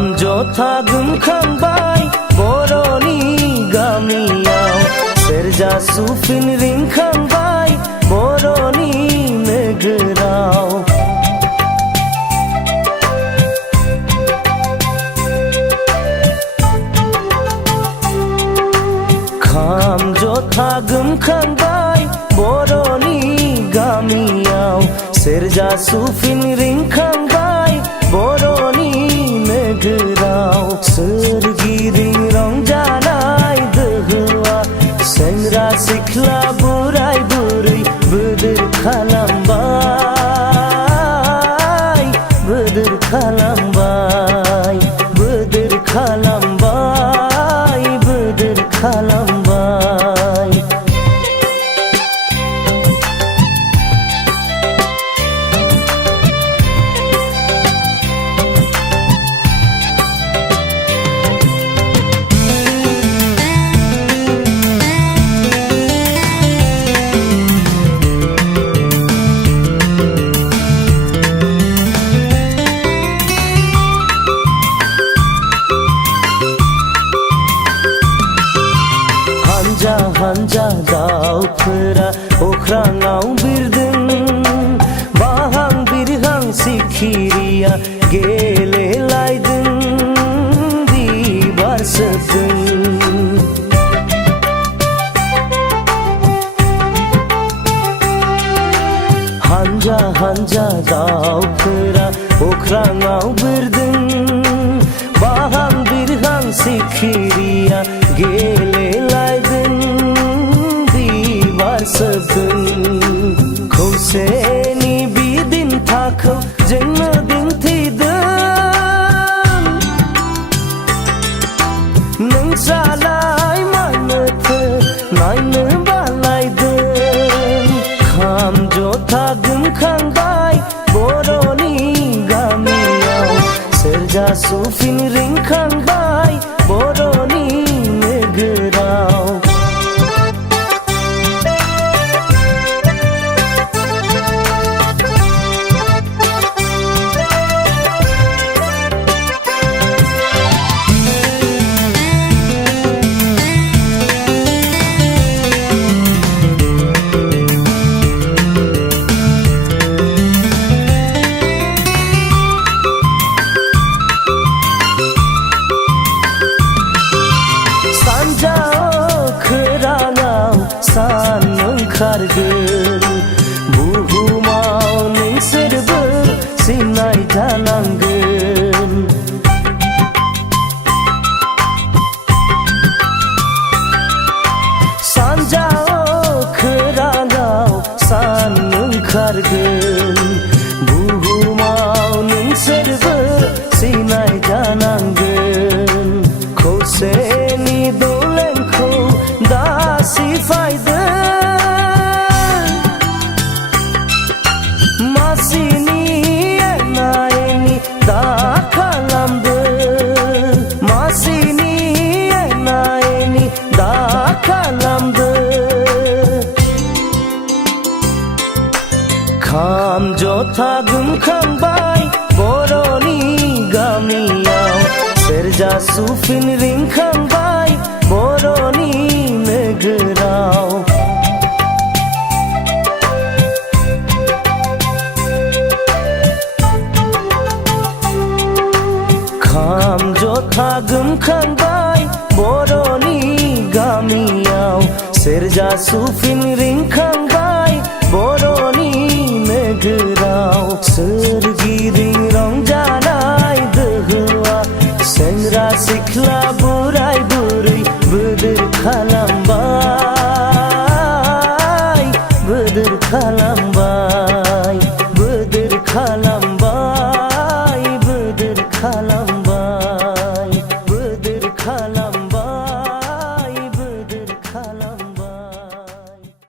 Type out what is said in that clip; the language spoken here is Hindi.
खाम जथा गोमखांबाय बर'नि गामियाव सेरजा सुफिन रिंखांबाय बर'नि नोगोराव। खाम जथा गोमखांबाय बर'नि गामियाव सेरजा सुफिन रिंखांबाय बर'नि नोगोराव। सोरगिदिं रंजानाय दोहौआ सेंग्रा सिख्ला बोराय बुरै बोदोर खालामबाय बोदोर खालामबाय बोदोर खालामबाय बोदोर खालामबाय। हानजा हानजा दाउफोरा अख्राङाव बिरदों बाहां बिरहां सिखिरिया गेलेलायदों बिबार सोबदों। हानजा हानजा दाउफोरा अख्राङाव बिरदों बाहां बिरहां सिखिरिया गेलेलायदों बिबार सोबदों। खौसेनि बिदिन्थाखौ जोंनो दिन्थिदों नोंस्रालाय मानोथो नायनो बालायदों। खाम जथा गोमखांबाय बर'नि गामियाव सेरजा सुफिन रिंखांबाय बर'नि नोगोराव। सान ओंखारगोन बुहुमाव नोंसोरबो सिनाय जानांगोन। सानजा अख्राङाव सान ओंखारगोन बुहुमाव नोंसोरबो सिनाय जानांगोन। खौसेनि दलेंखौ दासिफायदों मासिनि एना एनि दा खालामदों मासिनि एना एनि दा खालामदों। खाम जथा गोमखांबाय बर'नि गामियाव सेरजा सुफिन रिंखांबाय बर'नि नोगोराव। खाम जथा गोमखांबाय बर'नि गामियाव सेरजा सुफिन रिंखांबाय बर'नि नोगोराव। सोरगिदिं रंजानाय दोहौआ सेंग्रा सिख्ला बोराय बुरै बोदोर खालामबाय बोदोर खालामबाय बोदोर खालामबाय बोदोर खालामबाय।